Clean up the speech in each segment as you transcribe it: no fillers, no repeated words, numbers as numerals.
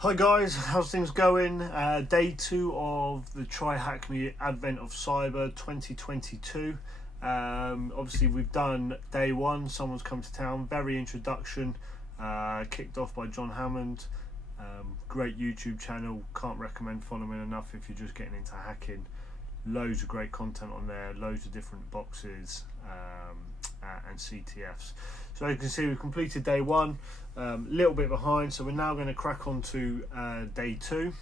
Hi guys, how's things going? Day 2 of the Try Hack Me Advent of Cyber 2022. Obviously we've done day 1, someone's come to town, very introduction, kicked off by John Hammond. Great YouTube channel, can't recommend following enough if you're just getting into hacking. Loads of great content on there, loads of different boxes and CTFs. So you can see we've completed day 1, little bit behind, so we're now going to crack on to day 2.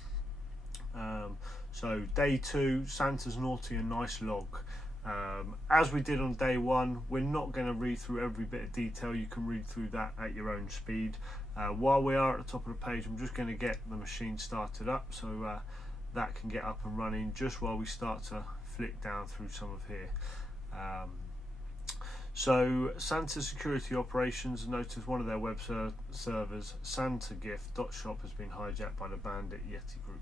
So day 2, Santa's Naughty and Nice log. As we did on day 1, we're not going to read through every bit of detail. You can read through that at your own speed. While we are at the top of the page, I'm just going to get the machine started up so that can get up and running just while we start to flick down through some of here. So Santa Security Operations noticed one of their web servers, SantaGift.shop, has been hijacked by the Bandit Yeti group.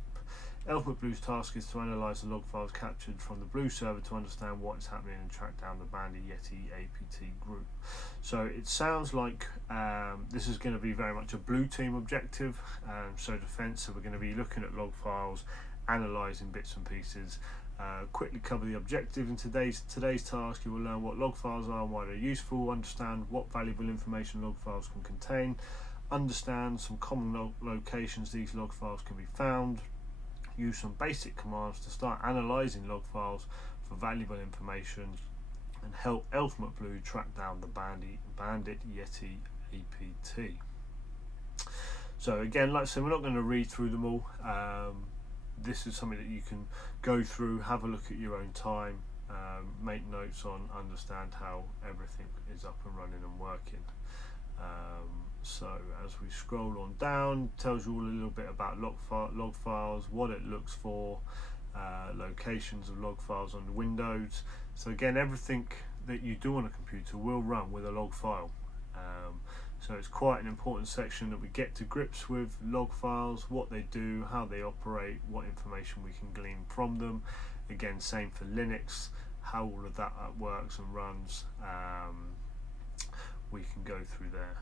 Elfmet Blue's task is to analyse the log files captured from the Blue server to understand what is happening and track down the Bandit Yeti APT group. So it sounds like this is going to be very much a Blue team objective, so defence. So we're going to be looking at log files, analysing bits and pieces. Quickly cover the objective. In today's task, you will learn what log files are and why they're useful, understand what valuable information log files can contain, understand some common locations these log files can be found, use some basic commands to start analysing log files for valuable information, and help Elfmet Blue track down the Bandit Yeti APT. So again, like I said, we're not going to read through them all. This is something that you can go through, have a look at your own time, make notes on, understand how everything is up and running and working. So as we scroll on down, tells you all a little bit about log files, what it looks for, locations of log files on Windows. So again, everything that you do on a computer will run with a log file. So it's quite an important section that we get to grips with log files, what they do, how they operate, what information we can glean from them. Again, same for Linux, how all of that works and runs. We can go through there.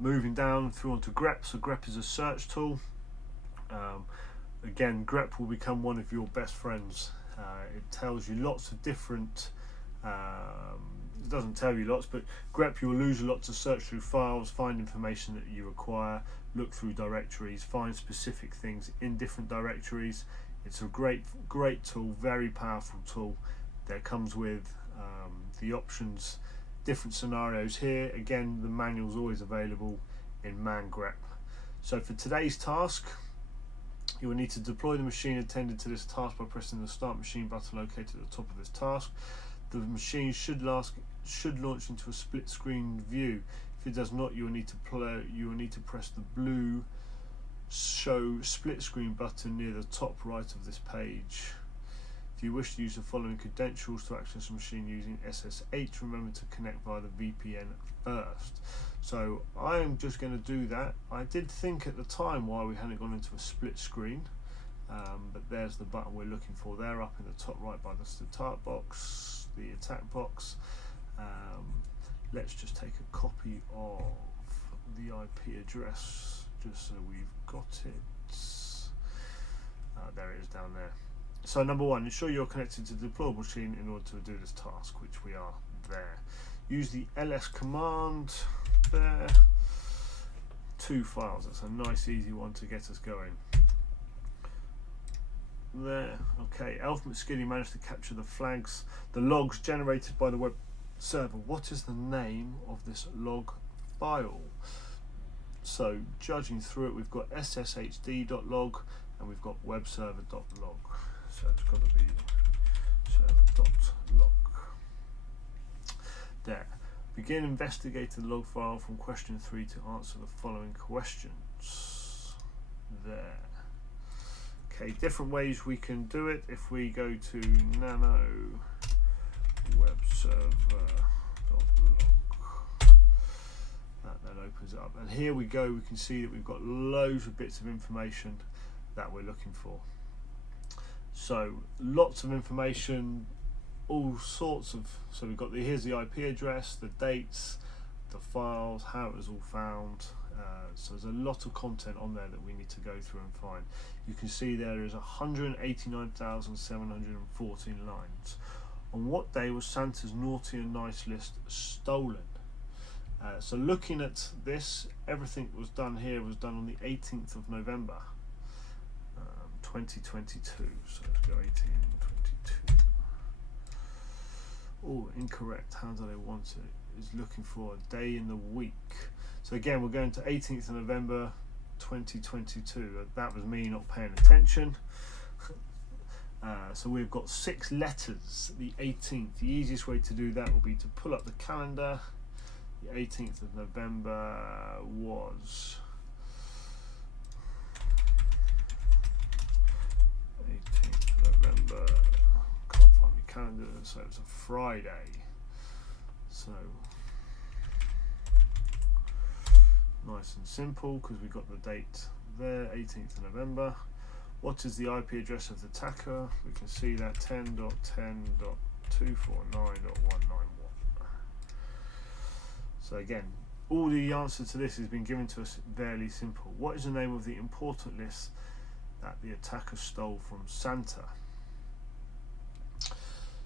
Moving down through onto grep. So grep is a search tool. Again, grep will become one of your best friends. It tells you lots of different it doesn't tell you lots, but grep, you'll lose a lot to search through files, find information that you require, look through directories, find specific things in different directories. It's a great tool, very powerful tool that comes with the options, different scenarios here. Again, the manual's always available in man grep. So for today's task, you will need to deploy the machine attended to this task by pressing the start machine button located at the top of this task. The machine should launch into a split screen view. If it does not, you will need to press the blue show split screen button near the top right of this page. If you wish to use the following credentials to access the machine using SSH, remember to connect via the VPN first. So I am just going to do that. I did think at the time why we hadn't gone into a split screen, but there's the button we're looking for there, up in the top right by the start box, the attack box. Let's just take a copy of the IP address just so we've got it. There it is down there. So number 1, ensure you're connected to the deployable machine in order to do this task, which we are there. Use the ls command there. 2 files, that's a nice easy one to get us going. There, okay. Elfmet Skiddy managed to capture the logs generated by the web server. What is the name of this log file? So judging through it, we've got sshd.log and we've got webserver.log. So it's got to be server.log. There. Begin investigating the log file from question 3 to answer the following questions. There. Okay, different ways we can do it. If we go to nano webserver.log, that then opens it up. And here we go, we can see that we've got loads of bits of information that we're looking for. So lots of information, all sorts of, so we've got here's the IP address, the dates, the files, how it was all found, So there's a lot of content on there that we need to go through and find. You can see there is 189,714 lines. On what day was Santa's naughty and nice list stolen? So looking at this, everything was done here was done on the 18th of November 2022. So let's go 1822. Oh, incorrect. How do they want it? Is looking for a day in the week. So again, we're going to 18th of November 2022. That was me not paying attention. So we've got 6 letters. The 18th. The easiest way to do that will be to pull up the calendar. The 18th of November was 18th of November. Can't find my calendar. So it's a Friday. So nice and simple because we got the date there, 18th of November. What is the IP address of the attacker? We can see that 10.10.249.191. So again, all the answer to this has been given to us fairly simple. What is the name of the important list that the attacker stole from Santa?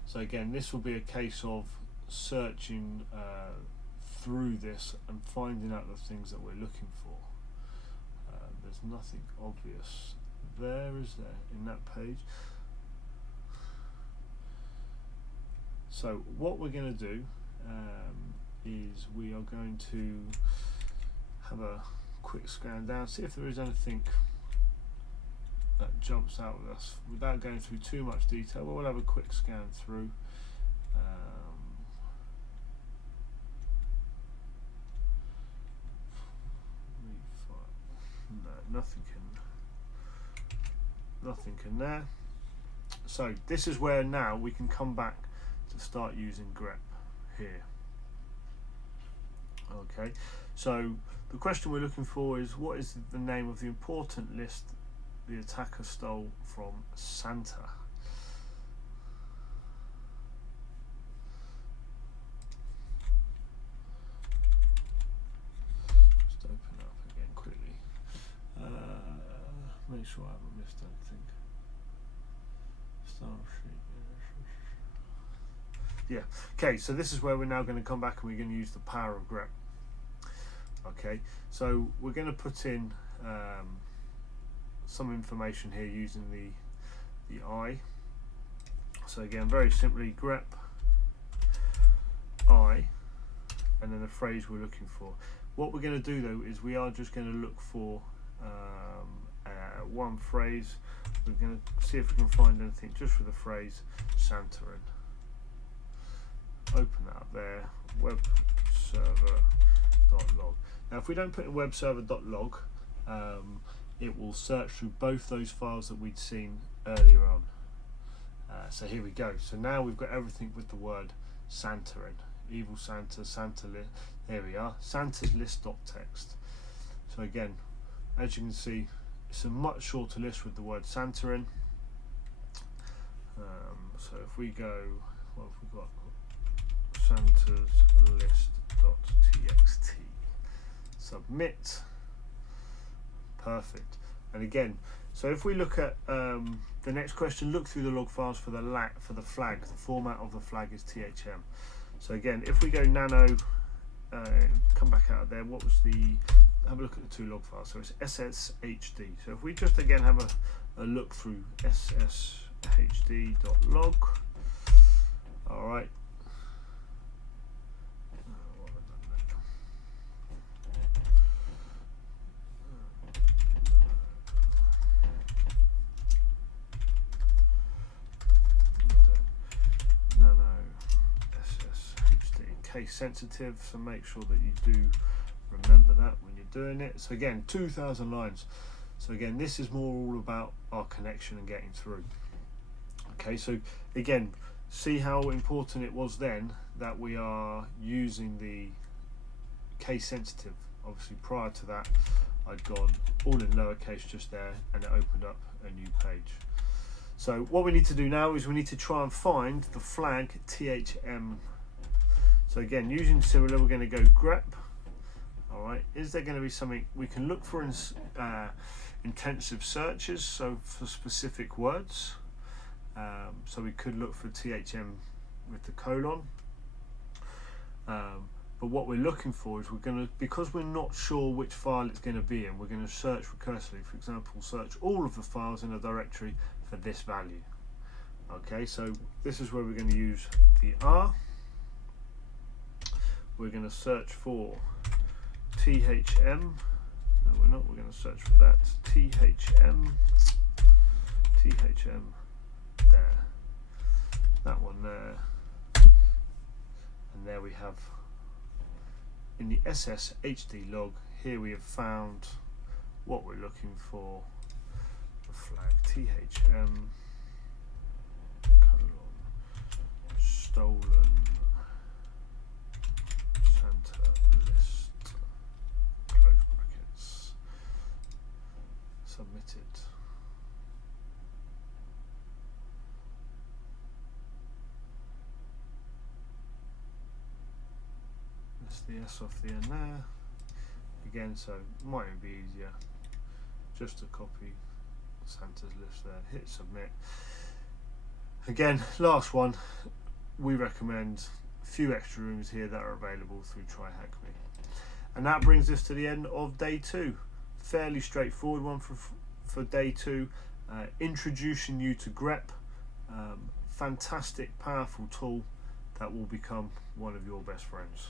So again, this will be a case of searching through this and finding out the things that we're looking for. There's nothing obvious there, is there, in that page? So what we're going to do is we are going to have a quick scan down, see if there is anything that jumps out with us without going through too much detail. But we'll have a quick scan through. Nothing in there. So this is where now we can come back to start using grep here. Okay, so the question we're looking for is, what is the name of the important list the attacker stole from Santa? Just open up again quickly. Make sure I haven't missed anything. Star sheet. Yeah. Okay, so this is where we're now going to come back and we're going to use the power of grep. Okay, so we're going to put in some information here using the I. So again, very simply, grep I, and then the phrase we're looking for. What we're going to do though is we are just going to look for one phrase. We're going to see if we can find anything just for the phrase Santa in. Open that up there, web server.log. Now if we don't put in web server.log, it will search through both those files that we'd seen earlier on. So here we go. So now we've got everything with the word Santa in. Evil Santa, Santa list. There we are. Santa's list.txt. So again, as you can see, it's a much shorter list with the word Santa in. So if we go, what have we got? Santa's list.txt. Submit. Perfect. And again, so if we look at the next question, look through the log files for the flag. The format of the flag is THM. So again, if we go nano, come back out of there. What was the? Have a look at the 2 log files. So it's SSHD. So if we just again have a look through SSHD.log. All right. Case sensitive, so make sure that you do remember that when you're doing it. So again, 2,000 lines. So again, this is more all about our connection and getting through. Okay, so again, see how important it was then that we are using the case sensitive. Obviously prior to that I'd gone all in lowercase just there and it opened up a new page. So what we need to do now is we need to try and find the flag THM. So again, using similar, we're going to go grep. Alright, is there going to be something we can look for in intensive searches, so for specific words? So we could look for THM with the colon. But what we're looking for is because we're not sure which file it's going to be in, we're going to search recursively. For example, search all of the files in a directory for this value. Okay, so this is where we're going to use the R. We're going to search for THM. No, we're not. We're going to search for that. THM. There. That one there. And there we have, in the SSHD log, here we have found what we're looking for. The flag THM colon stolen Santa list, close brackets, submitted. That's the S off the end there. Again, so it might be easier just to copy Santa's list there, hit submit. Again, last one, we recommend a few extra rooms here that are available through TryHackMe. And that brings us to the end of day 2. Fairly straightforward one for day 2, introducing you to grep. Fantastic, powerful tool that will become one of your best friends.